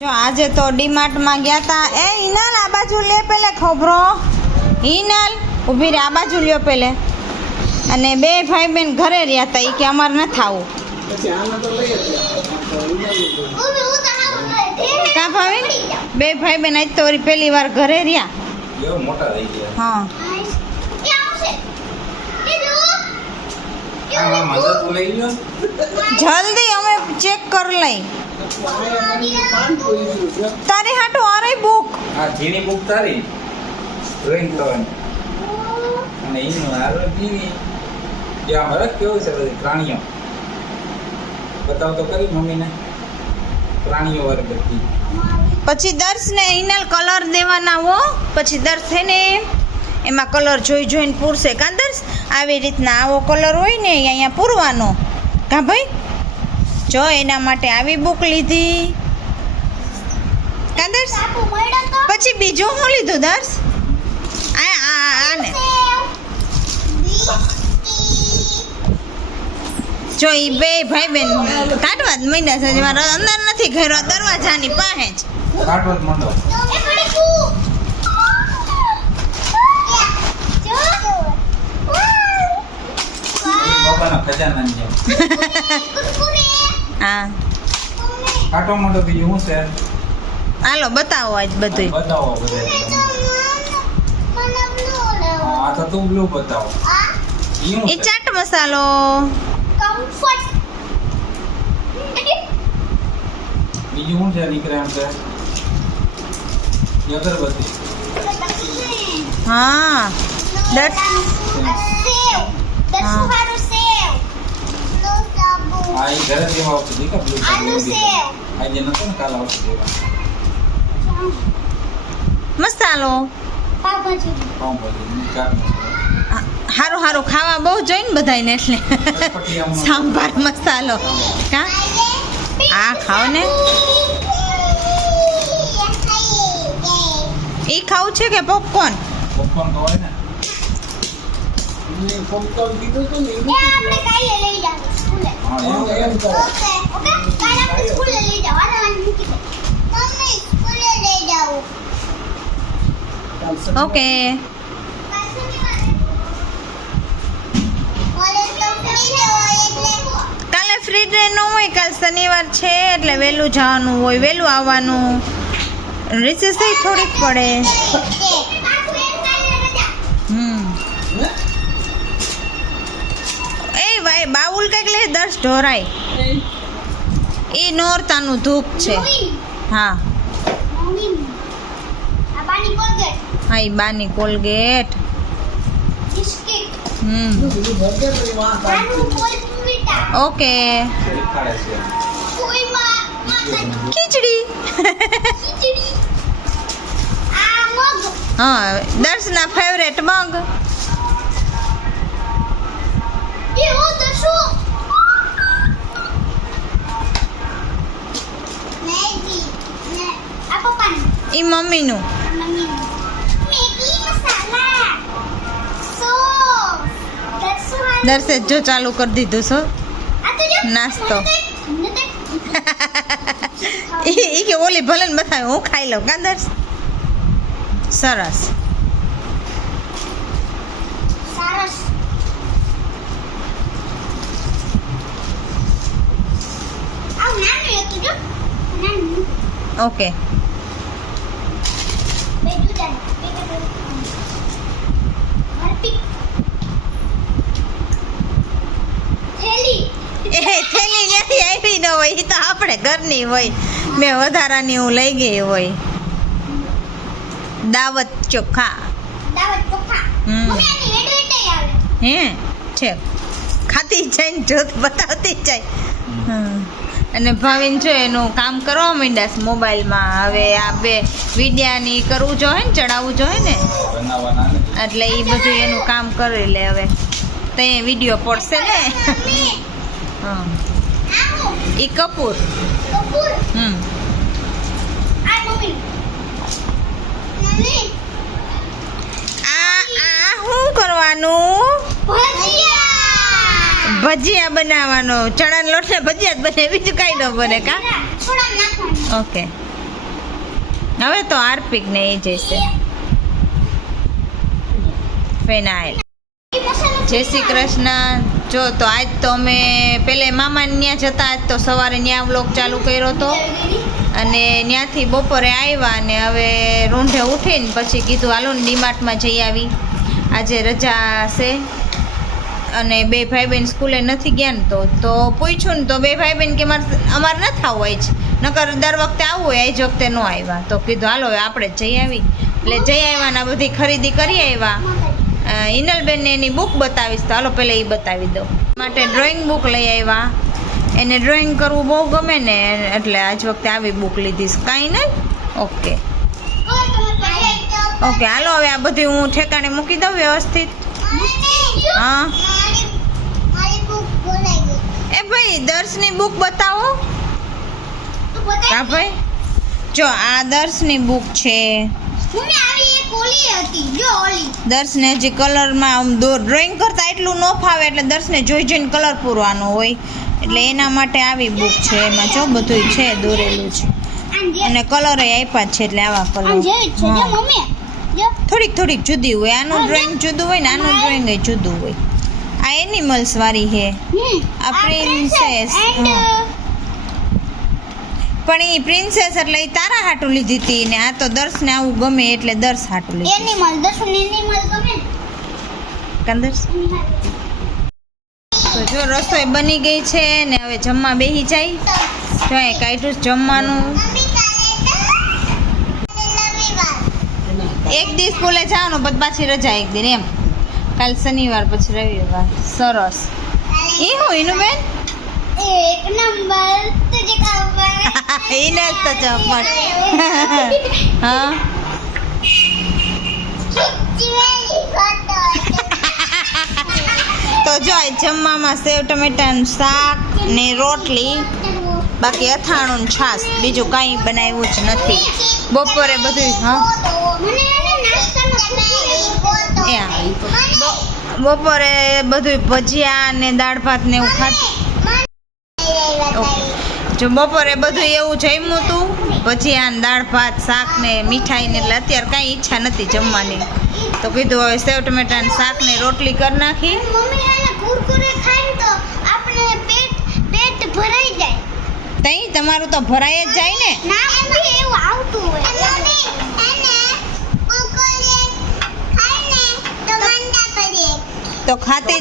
જો આજે તો ડીમાર્ટમાં ગયા તા. એ હિનાલ આ બાજુ લે પેલે ખબરો. હિનાલ ઊભી રે, આ બાજુ લ્યો પેલે. અને બે ભાઈ બેન ઘરે રહ્યા તા. કે અમારે નથી આવું. કા ભાવી બે ભાઈ બેન આજ તો વળી પહેલી વાર ઘરે રહ્યા. મોટા થઈ ગયા. હા જલ્દી અમે ચેક કરી લઈ. તારી હાટુ આરે બુક. આ ઝીણી બુક તારી ડ્રોઈંગ કરવાની અને ઈનો આરે બી જ્યાં હરક કેવું છે બધી પ્રાણીઓ બતાવ તો કરી મમ્મીને પ્રાણીઓ વાળી બધી. પછી દર્શને ઇનલ કલર દેવાના હો. પછી દર્શ છે ને એમાં કલર જોઈ જોઈને પૂરશે. કા દર્શ આવી રીતના આવો કલર હોય ને અહીંયા પૂરવાનો. કા ભાઈ જો એના માટે આવી બુક લીધી. કા દર્શ પછી બીજું શું લીધું દર્શ? આને જો ઈ બે ભાઈ બેન કાઢવા જ માંડ્યા છે. મારા અંદર નથી ઘેરો, દરવાજાની પાસે જ કાટવત મંડો. બાબાના ખજાના ની હા કાટો મંડો બીજું શું છે? હાલો બતાવો આજ બધું. બતાવો બધે. આ તો તું બ્લુ બતાવો. એ ચાટ મસાલો. બીજું શું છે નીકળે એમ છે? અગરબત્તી. હા આ ઈ ઘરે દેવા આવતું દીકા બ્લુ આજે નતો ને કાલ આવતું દેવા મસાલો. પાઉંભાજી ચાટ હારું હારું ખાવા બહુ જોઈને બધાને એટલે સાંભાર મસાલો. કા આ ખાઓ ને. એ ખાવું છે કે પોપકોર્ન? પોપકોર્ન ખવાય ને. પોપકોર્ન કીધું તો ને આપણે કાલે લઈ જાવ સ્કૂલે. હા એમ કરો. ઓકે કાલે આપણે સ્કૂલે લઈ જાવ. આને મૂકી દે. મમ્મી સ્કૂલે લઈ જાવ. ઓકે કાલે ફ્રી ડે ન હોય. કાલ શનિવાર છે એટલે વહેલું જવાનું હોય, વહેલું આવવાનું. રિસેસ થોડીક પડે. એ ભાઈ બાઉલ કઈક લે. 10 ઢોરાય. એ નોરતાનું ધૂપ છે. હા હા એ બાની કોલગેટ. ઓકે ખીચડી. હા દર્શના ફેવરેટ મગ. ઈ મમ્મીનું. દર્શે જો ચાલુ કરી દીધું છો નાસ્તો. ઈ કે ઓલી ભલે ને બતાવે હું ખાઈ લઉં. કા દર્શ સરસ. ઓકે એ થેલી ત્યાંથી આવી ન હોય. એ તો આપણે ઘરની હોય. મેં વધારાની હું લઈ ગઈ હોય. દાવત ચોખા. હે છે ખાતી જાય ને જોત બતાવતી જાય. અને ભાવિન છે એનું કામ કરવા માંડ્યા છે મોબાઈલમાં. હવે આ બે વિડિયાની કરવું જોઈએ ને, ચડાવવું જોઈએ ને, બનાવવાના ને એટલે એ બધું એનું કામ કરી લે. હવે તો એ વિડીયો પડશે ને. હા એ કપૂર. આ શું કરવાનું? ભજીયા બનાવવાનો. ચણાનો લોટ ને ભજીયા જ બને, બીજું કાંઈ ન બને. કા ઓકે હવે તો હાર્પિક ને એ જશે ફેનાઇલ. જય શ્રી કૃષ્ણ. જો તો આજ તો અમે પેલે મામા ત્યાં જતા, આજ તો સવારે ત્યાં વ્લોગ ચાલુ કર્યો હતો અને ત્યાંથી બપોરે આવ્યા ને હવે રૂંઢે ઉઠીને પછી કીધું હાલો ને ડીમાર્ટમાં જઈ આવી. આજે રજા છે અને બે ભાઈ બહેન સ્કૂલે નથી ગયા ને તો પૂછ્યું ને તો બે ભાઈ બહેન કે અમારે નથી આવવું જ, નકર દર વખતે આવવું હોય, આજ વખતે ન આવ્યા. તો કીધું હાલો હવે આપણે જ જઈ આવી. એટલે જઈ આવ્યા ને બધી ખરીદી કરી આવ્યા. હિનલબેનને એની બુક બતાવીશ તો હાલો પહેલાં એ બતાવી દઉં. માટે ડ્રોઈંગ બુક લઈ આવ્યા. એને ડ્રોઈંગ કરવું બહુ ગમે ને એટલે આજ વખતે આવી બુક લીધી. કાંઈ નહીં. ઓકે ઓકે હાલો હવે આ બધી હું ઠેકાણે મૂકી દઉં વ્યવસ્થિત. હા એ ભાઈ દર્શની બુક બતાવો. હા ભાઈ જો આ દર્શની બુક છે. દર્શને હજી કલરમાં ડ્રોઈંગ કરતા એટલું ન ફાવે એટલે દર્શને જોઈ જોઈને કલર પૂરવાનો હોય એટલે એના માટે આવી બુક છે. એમાં જો બધું છે દોરેલું છે અને કલર આપ્યા છે એટલે આવા કલર થોડીક જુદી હોય. આનું ડ્રોઈંગ જુદું હોય ને આનું ડ્રોઈંગ જુદું હોય. આ એનિમલ્સ વાળી છે, આ પ્રિન્સેસ. પણ એ પ્રિન્સેસ એટલે એ તારા હાટું લીધી હતી ને આ તો દર્શને આવું ગમે એટલે દર્શ હાટું લીધી. કંદર્શ તો જો રસોઈ બની ગઈ છે ને હવે જમવા બેસી જાય. જો એ કાઢ્યું જમવાનું. એક દિવસ સ્કૂલે જવાનું પછી પાછી રજા એક દિન એમ. કાલ શનિવાર પછી રવિવાર. સરસ. એ હું એનું બેન एक नंबर तुझे खबर એને તો ચોપડ. હા खिच्ची मेरी फोटो તો જો જમવામાં સેવ ટમેટાનું શાક ને રોટલી, બાકી અથાણું ને છાશ, બીજું કાંઈ બનાવ્યું જ નથી. બપોરે બધું હા બપોરે બધું ભજીયા ને દાળ ભાત ને એવું ખાતું. જો બપોરે બધું એવું જમ્યું હતું, ભજીયા ને દાળ ભાત શાક ને મીઠાઈ ને, એટલે અત્યારે કાંઈ ઈચ્છા નથી જમવાની. તો કીધું હવે સેવ ટમેટાનું શાક ને રોટલી કરી નાખી. મમ્મી આને કુરકુરે ખાઈને તો આપણે પેટ ભરાઈ જાય. તઈ તમારું તો ભરાય જ જાય ને. ના મમ્મી એવું આવતું હોય. મમ્મી એને કુરકુરે ખાઈને તો મંડા પડીએ. તો ખાતો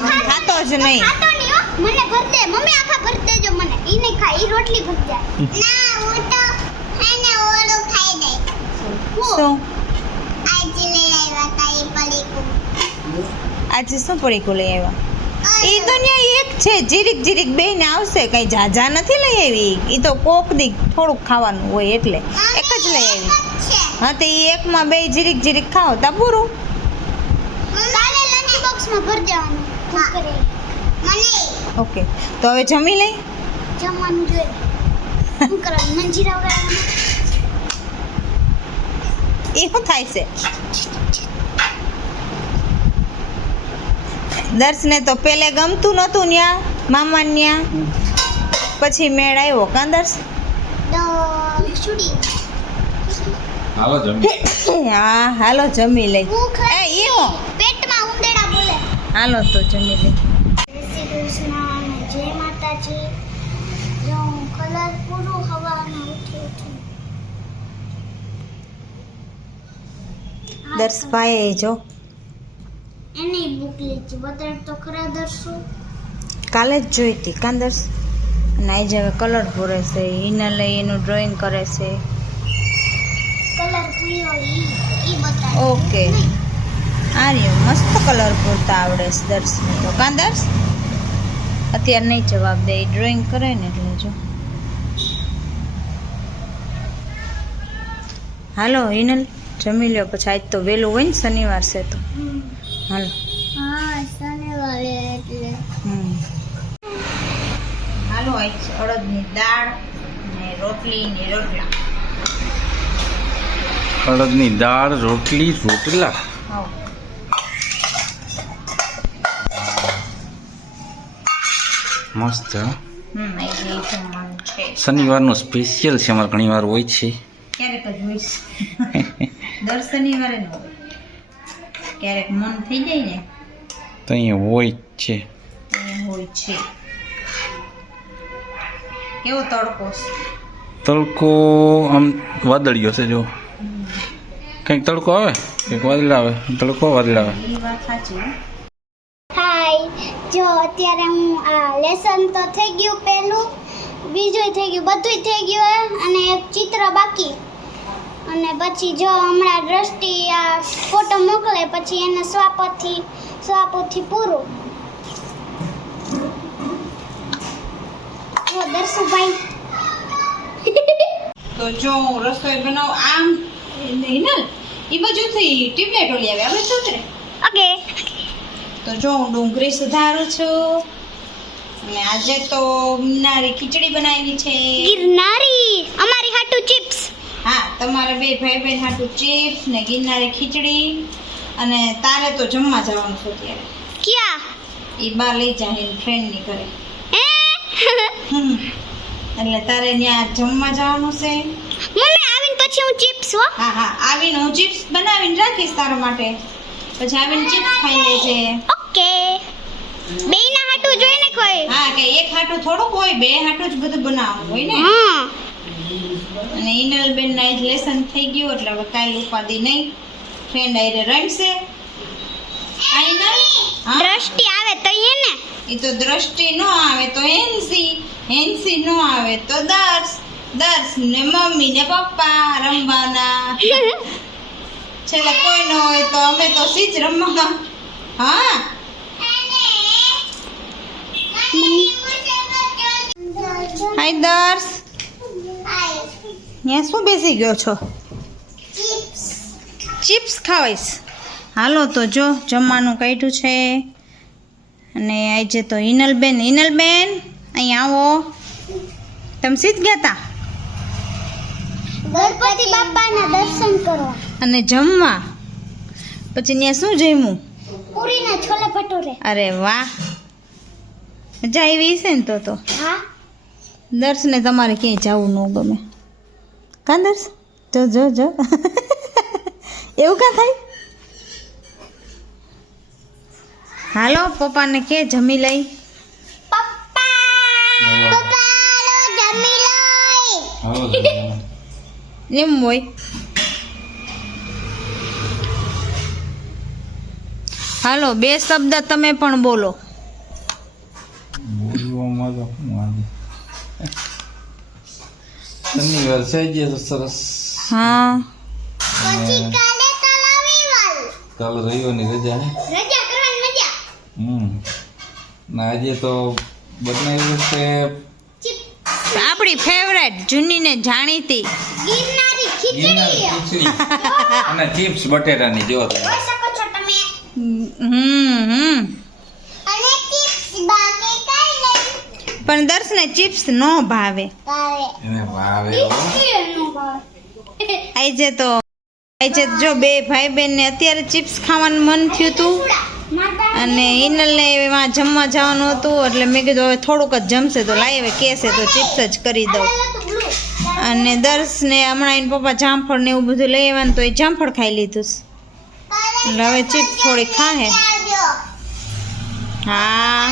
જ નહીં. ખાતો નહીં હો. મને ભર દે મમ્મી, આખા ભર દેજો મને. ઈ નહીં ખાય, ઈ રોટલી ભર દે. ના હું તો એને ઓલું ખાઈ દઈ. શું આજે લઈ આવ્યા તારી પડીકું. આજે શું પડીકું લઈ આવ્યા? એ તો ત્યાં એક છે, જીરીક બેને આવશે, કઈ જાજા નથી લઈ આવી. એ તો કોક દી થોડુંક ખાવાનું હોય એટલે એક જ લઈ આવી. હા તો એ એકમાં બે જીરીક ખાઓ તા પૂરું. કાલે લંચ બોક્સમાં ભર દેવાનું કુરકુરે. મને ઓકે તો હવે જમી લઈ. જમવાનું જોઈએ. શું કરવાનું? મંજીરા ઉડાડવાના. એ શું થાય છે? દર્શને તો પેલે ગમતું નહોતું ન્યા મામા ન્યા, પછી મેળ આવ્યો કાં દર્શ? તો છુડી હાલો જમી. હા હાલો જમી લઈ. ભૂખ એ હું પેટમાં ઉંદેડા બોલે. હાલો તો જમી લઈ. જય શ્રી કૃષ્ણ અને જય માતાજી. જો હું કલર પૂરું હવામાં ઉઠી દર્શભાઈ જો એની બુક લીધી. બતાડ તો ખરા દર્શો. કાલે જ જોઈ હતી કાં દર્શ? અને આજે હવે કલર પૂરે છે. એને લઈ એનું ડ્રોઈંગ કરે છે. કલર પૂરો ઈ બતાડ. ઓકે આ રહ્યો મસ્ત કલર પૂરતા આવડે છે દર્શને તો કાં દર્શ? અત્યારે નહીં જવાબ દે, ડ્રોઈંગ કરે ને એટલે જો. હાલો હિનલ જમી લ્યો પછી. આજ તો વહેલું હોય ને શનિવાર છે તો. હાલો હા શનિવારે એટલે હાલો આજ અડદની દાળ ને રોટલી ને રોટલા. અડદની દાળ રોટલી રોટલા. હા મસ્ત. એ જમવાનું છે. શનિવારનો સ્પેશિયલ છે, અમારે ઘણી વાર હોય છે. ક્યારેક જ હોઈશ દર શનિવારે ન હોય ક્યારેક મન થઈ જાય ને તો અહીંયા હોય જ છે. તો એ હોય છે. કેવો તડકો છે. તડકો આમ વાદળિયો છે જો કંઈક તડકો આવે કંઈક વાદળ આવે તડકો વાદળ આવે. એ વાત સાચી હો. હાય જો અત્યારે હું આ લેસન તો થઈ ગયું પહેલું બીજું થઈ ગયું બધુંય થઈ ગયું અને એક ચિત્ર બાકી અને પછી જો હમણાં દ્રષ્ટિ આ ફોટો મોકલે પછી એને સ્વાપોથી પૂરું જો દર્શુભાઈ તો જો હું રસોઈ બનાવું આમ હિનલ એ બાજુથી ટ્યુબલાઇટ ઓલી આવે આવે તો ઉતરે. ઓકે તો જો હું ડુંગળી સુધારું છું અને આજે તો ગિરનારી ખીચડી બનાવી છે. ગિરનારી અમારી હાટુ ચિપ્સ હા તમારે બે ભાઈ બહેન હાટુ ચિપ્સ ને ગિરનારી ખીચડી અને તારે તો જમવા જવાનું છે અત્યારે ક્યાં એ બા લઈ જાય એની ફ્રેન્ડની ઘરે હે એટલે તારે ત્યાં જમવા જવાનું છે. મમ્મી આવીને પછી હું ચિપ્સ હો હા હા આવીને હું ચિપ્સ બનાવીને રાખીશ તારા માટે પછી આવીને ચિપ્સ ખાઈ લેજે. ઓકે બેયના હાટુ જોઈને કોઈ હા કે એક હાટું થોડુંક હોય બે હાટું જ બધું બનાવવાનું હોય ને. હા અને ઇનલબેન ના જ લેસન થઈ ગયું એટલે હવે કાંઈ ઉપાધિ નહીં ફ્રેન્ડ આઈને રમશે. આ ઇનલ હા દ્રષ્ટિ આવે તો એને એ તો દ્રષ્ટિ નો આવે તો હેન્સી નો આવે તો દર્શ ને મમ્મી ને પપ્પા રમવાના છેલ્લે કોઈ ન હોય તો અમે તો સીજ રમવાના. હા હાય દર્શ ત્યાં શું બેસી ગયો છો ચિપ્સ ખાવાઈશ. હાલો તો જો જમવાનું કાઢ્યું છે અને આજે તો હિનલબેન અહીં આવો તમે સીધ ગયા તા ગણપતિ બાપાના દર્શન કરવા અને જમવા પછી ત્યાં શું જમ્યું. પૂરીના છોલે ભટુરે અરે વાહ મજા આવી છે ને તો હા દર્શને તમારે ક્યાંય જવું ન ગમે કાં દર્શ જો એવું કાં થાય. હાલો પપ્પાને કે જમી લઈ. એમ હોય હાલો બે શબ્દ તમે પણ બોલો. શનિવાર છે જે સરસ. હા પછી કાલે તો રવિવાર કાલ રવિવારની રજા હે. રજા કરવાની મજા ના આજે તો બનાવ્યું છે આપણી ફેવરેટ જૂની ને જાણીતી ગિરનારી ગિરનારી ખીચડી ખીચડી અને ચિપ્સ બટેટાની જો તમે. જોઈ શકો છો તમે અને ચિપ્સ બાકી કઈ નહીં પણ દર્શને ચિપ્સ નો ભાવે. ભાવે એને ભાવે હો. નો ભાવે આજે જો બે ભાઈ બહેન ને અત્યારે ચિપ્સ ખાવાનું મન થયું હતું અને હિનલને એમાં જમવા જવાનું હતું એટલે મેં કીધું હવે થોડુંક જ જમશે તો લાવી હવે કહેશે તો ચિપ્સ જ કરી દઉં. અને દર્શને હમણાં એના પપ્પા જામફળ ને એવું બધું લઈ આવવાનું તો એ જામફળ ખાઈ લીધું એટલે હવે ચિપ્સ થોડી ખાહે. હા